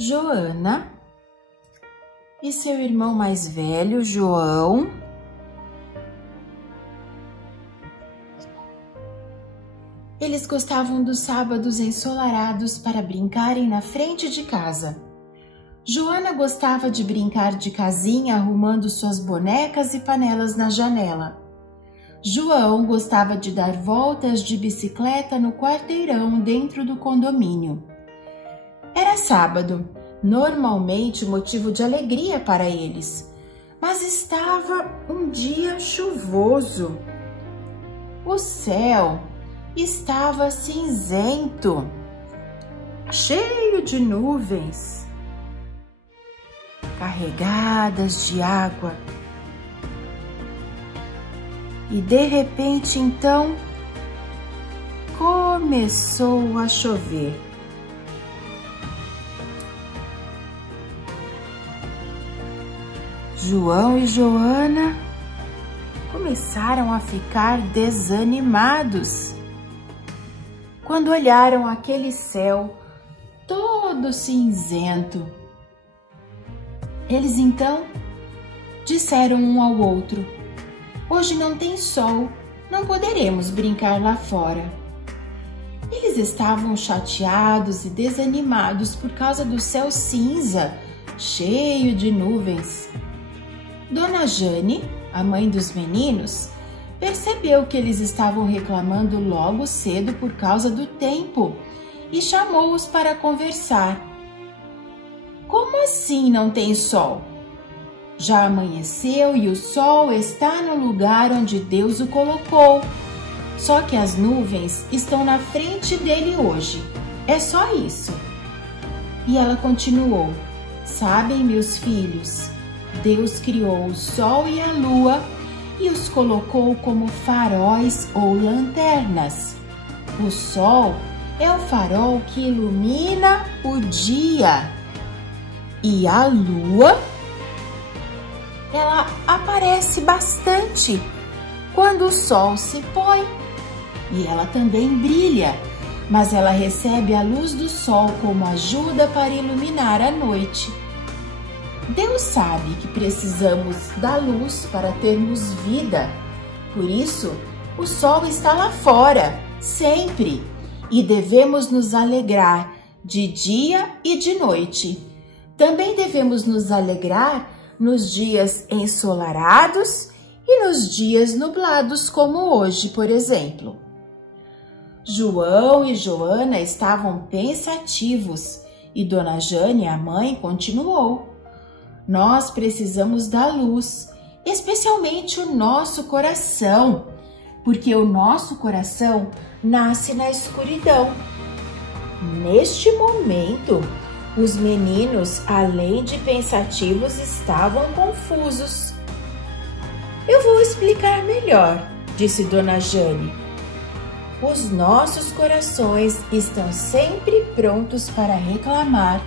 Joana e seu irmão mais velho, João, eles gostavam dos sábados ensolarados para brincarem na frente de casa. Joana gostava de brincar de casinha arrumando suas bonecas e panelas na janela. João gostava de dar voltas de bicicleta no quarteirão dentro do condomínio. Era sábado, normalmente motivo de alegria para eles, mas estava um dia chuvoso. O céu estava cinzento, cheio de nuvens, carregadas de água. E de repente, então, começou a chover. João e Joana começaram a ficar desanimados quando olharam aquele céu todo cinzento. Eles então disseram um ao outro: "Hoje não tem sol, não poderemos brincar lá fora." Eles estavam chateados e desanimados por causa do céu cinza, cheio de nuvens. Dona Jane, a mãe dos meninos, percebeu que eles estavam reclamando logo cedo por causa do tempo e chamou-os para conversar. "Como assim não tem sol? Já amanheceu e o sol está no lugar onde Deus o colocou. Só que as nuvens estão na frente dele hoje. É só isso." E ela continuou: "Sabem, meus filhos, Deus criou o sol e a lua e os colocou como faróis ou lanternas. O sol é o farol que ilumina o dia. E a lua, ela aparece bastante quando o sol se põe. E ela também brilha, mas ela recebe a luz do sol como ajuda para iluminar a noite. Deus sabe que precisamos da luz para termos vida. Por isso, o sol está lá fora, sempre, e devemos nos alegrar de dia e de noite. Também devemos nos alegrar nos dias ensolarados e nos dias nublados, como hoje, por exemplo." João e Joana estavam pensativos e Dona Jane, a mãe, continuou: "Nós precisamos da luz, especialmente o nosso coração, porque o nosso coração nasce na escuridão." Neste momento, os meninos, além de pensativos, estavam confusos. "Eu vou explicar melhor", disse Dona Jane. "Os nossos corações estão sempre prontos para reclamar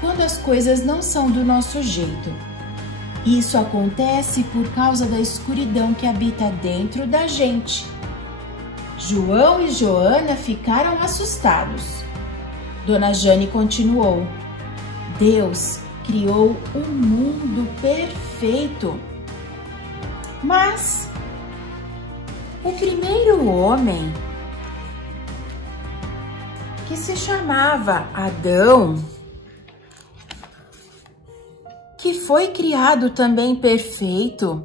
quando as coisas não são do nosso jeito. Isso acontece por causa da escuridão que habita dentro da gente." João e Joana ficaram assustados. Dona Jane continuou: "Deus criou um mundo perfeito. Mas o primeiro homem, que se chamava Adão, que foi criado também perfeito,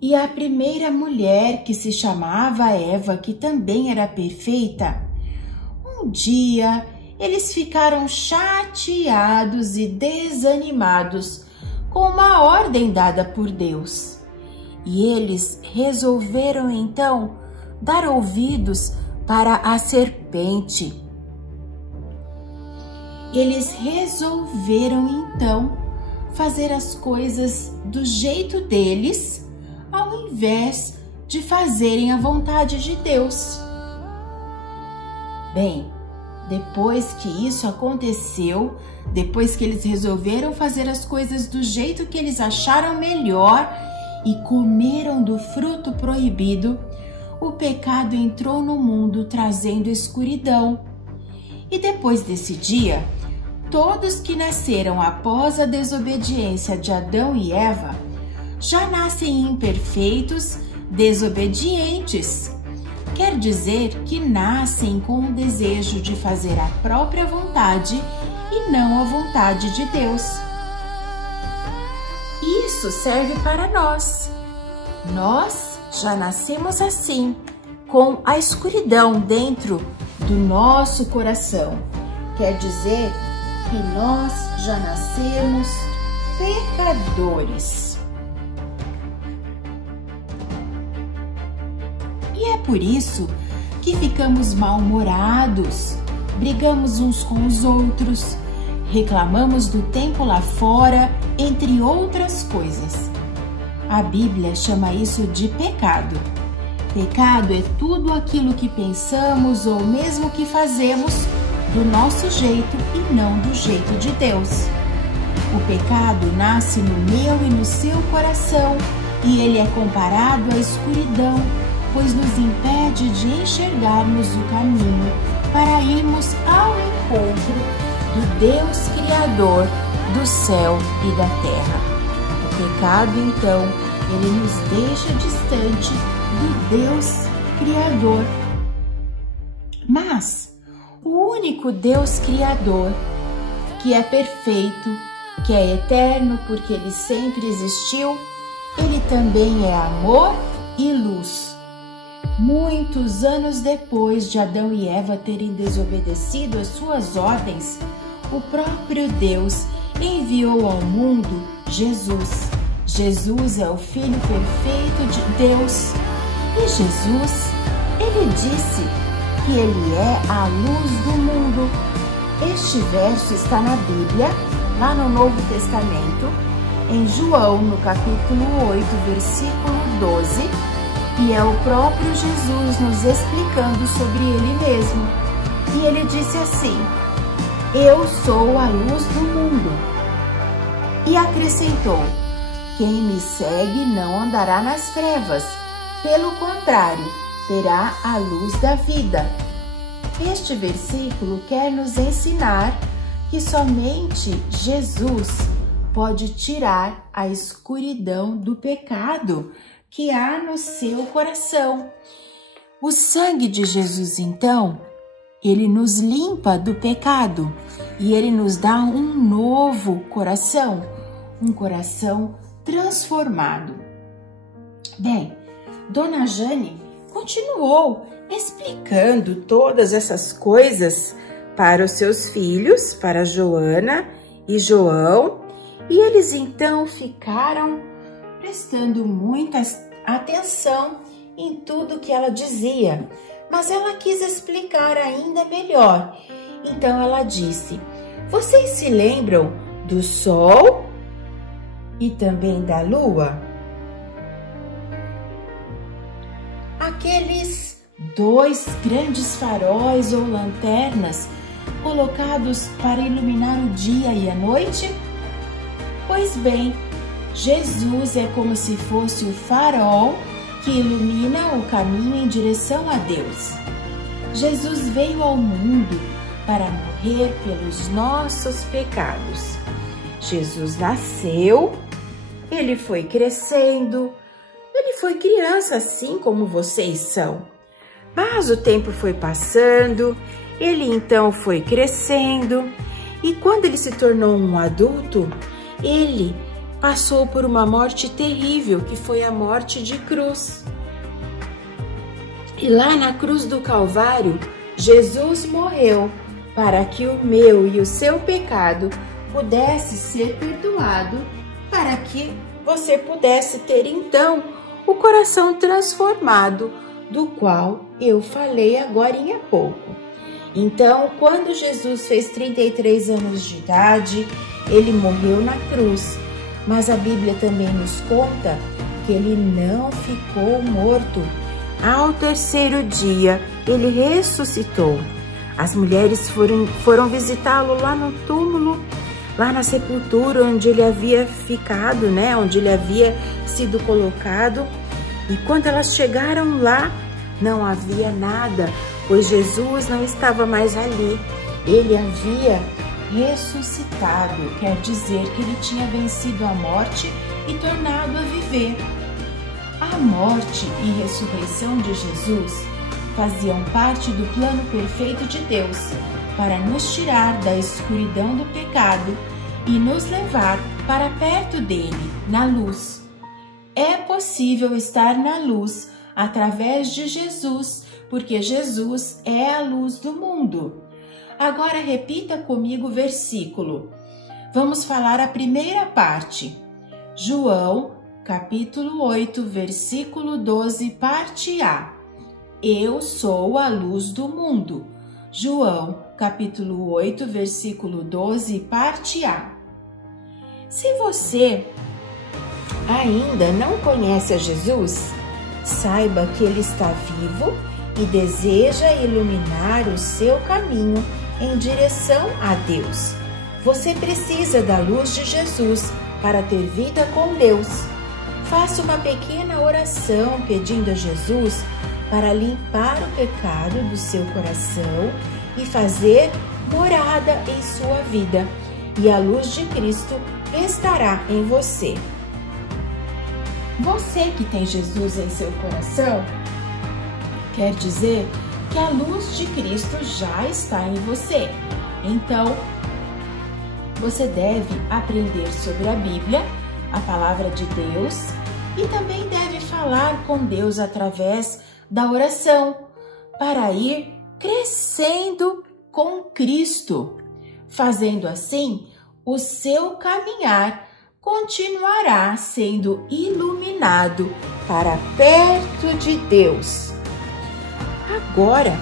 e a primeira mulher, que se chamava Eva, que também era perfeita, um dia eles ficaram chateados e desanimados com uma ordem dada por Deus. E eles resolveram então dar ouvidos para a serpente. Eles resolveram então fazer as coisas do jeito deles, ao invés de fazerem a vontade de Deus. Bem, depois que isso aconteceu, depois que eles resolveram fazer as coisas do jeito que eles acharam melhor e comeram do fruto proibido, o pecado entrou no mundo trazendo escuridão. E depois desse dia, todos que nasceram após a desobediência de Adão e Eva já nascem imperfeitos, desobedientes. Quer dizer que nascem com o desejo de fazer a própria vontade e não a vontade de Deus. Isso serve para nós. Nós já nascemos assim, com a escuridão dentro do nosso coração. Quer dizer que nós já nascemos pecadores. E é por isso que ficamos mal-humorados, brigamos uns com os outros, reclamamos do tempo lá fora, entre outras coisas. A Bíblia chama isso de pecado. Pecado é tudo aquilo que pensamos ou mesmo que fazemos do nosso jeito e não do jeito de Deus. O pecado nasce no meu e no seu coração e ele é comparado à escuridão, pois nos impede de enxergarmos o caminho para irmos ao encontro do Deus Criador do céu e da terra. O pecado, então, ele nos deixa distante do Deus Criador. Mas o único Deus Criador, que é perfeito, que é eterno porque ele sempre existiu, ele também é amor e luz. Muitos anos depois de Adão e Eva terem desobedecido às suas ordens, o próprio Deus enviou ao mundo Jesus. Jesus é o Filho perfeito de Deus. E Jesus, ele disse que ele é a luz do mundo. Este verso está na Bíblia, lá no Novo Testamento, em João, no capítulo 8, versículo 12, e é o próprio Jesus nos explicando sobre ele mesmo. E ele disse assim: eu sou a luz do mundo. E acrescentou: quem me segue não andará nas trevas, pelo contrário, terá a luz da vida. Este versículo quer nos ensinar que somente Jesus pode tirar a escuridão do pecado que há no seu coração. O sangue de Jesus, então, ele nos limpa do pecado e ele nos dá um novo coração, um coração transformado. Bem, Dona Jane continuou explicando todas essas coisas para os seus filhos, para Joana e João, e eles então ficaram prestando muita atenção em tudo que ela dizia, mas ela quis explicar ainda melhor. Então ela disse: vocês se lembram do sol e também da lua? Aqueles dois grandes faróis ou lanternas colocados para iluminar o dia e a noite? Pois bem, Jesus é como se fosse o farol que ilumina o caminho em direção a Deus. Jesus veio ao mundo para morrer pelos nossos pecados. Jesus nasceu, ele foi crescendo, ele foi criança assim como vocês são. Mas o tempo foi passando, ele então foi crescendo e quando ele se tornou um adulto, ele passou por uma morte terrível, que foi a morte de cruz. E lá na cruz do Calvário, Jesus morreu para que o meu e o seu pecado pudesse ser perdoado, para que você pudesse ter então o coração transformado, do qual eu falei agorinha há pouco. Então, quando Jesus fez 33 anos de idade, ele morreu na cruz. Mas a Bíblia também nos conta que ele não ficou morto. Ao terceiro dia, ele ressuscitou. As mulheres foram visitá-lo lá no túmulo, lá na sepultura onde ele havia ficado, né? Onde ele havia sido colocado. E quando elas chegaram lá, não havia nada, pois Jesus não estava mais ali. Ele havia ressuscitado, quer dizer que ele tinha vencido a morte e tornado a viver. A morte e ressurreição de Jesus faziam parte do plano perfeito de Deus para nos tirar da escuridão do pecado e nos levar para perto dele, na luz. É possível estar na luz através de Jesus, porque Jesus é a luz do mundo. Agora repita comigo o versículo. Vamos falar a primeira parte. João, capítulo 8, versículo 12, parte A. Eu sou a luz do mundo. João, capítulo 8, versículo 12, parte A. Se você ainda não conhece a Jesus, saiba que ele está vivo e deseja iluminar o seu caminho em direção a Deus. Você precisa da luz de Jesus para ter vida com Deus. Faça uma pequena oração pedindo a Jesus para limpar o pecado do seu coração e fazer morada em sua vida, e a luz de Cristo estará em você. Você que tem Jesus em seu coração, quer dizer que a luz de Cristo já está em você. Então, você deve aprender sobre a Bíblia, a palavra de Deus, e também deve falar com Deus através da oração, para ir crescendo com Cristo. Fazendo assim, o seu caminhar continuará sendo iluminado para perto de Deus. Agora,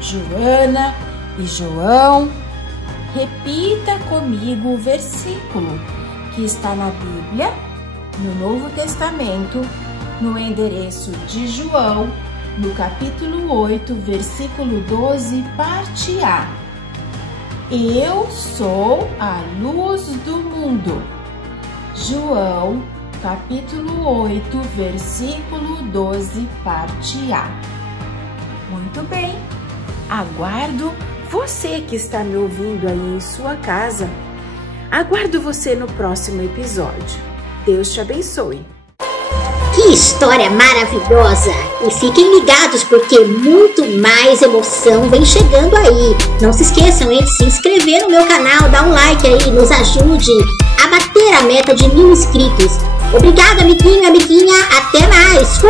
Joana e João, repita comigo o versículo que está na Bíblia, no Novo Testamento, no endereço de João, no capítulo 8, versículo 12, parte A. Eu sou a luz do mundo. João, capítulo 8, versículo 12, parte A. Muito bem, aguardo você que está me ouvindo aí em sua casa. Aguardo você no próximo episódio. Deus te abençoe. Que história maravilhosa! E fiquem ligados porque muito mais emoção vem chegando aí. Não se esqueçam de se inscrever no meu canal, dar um like aí, nos ajude a bater a meta de 1000 inscritos. Obrigada, amiguinho, amiguinha, até mais!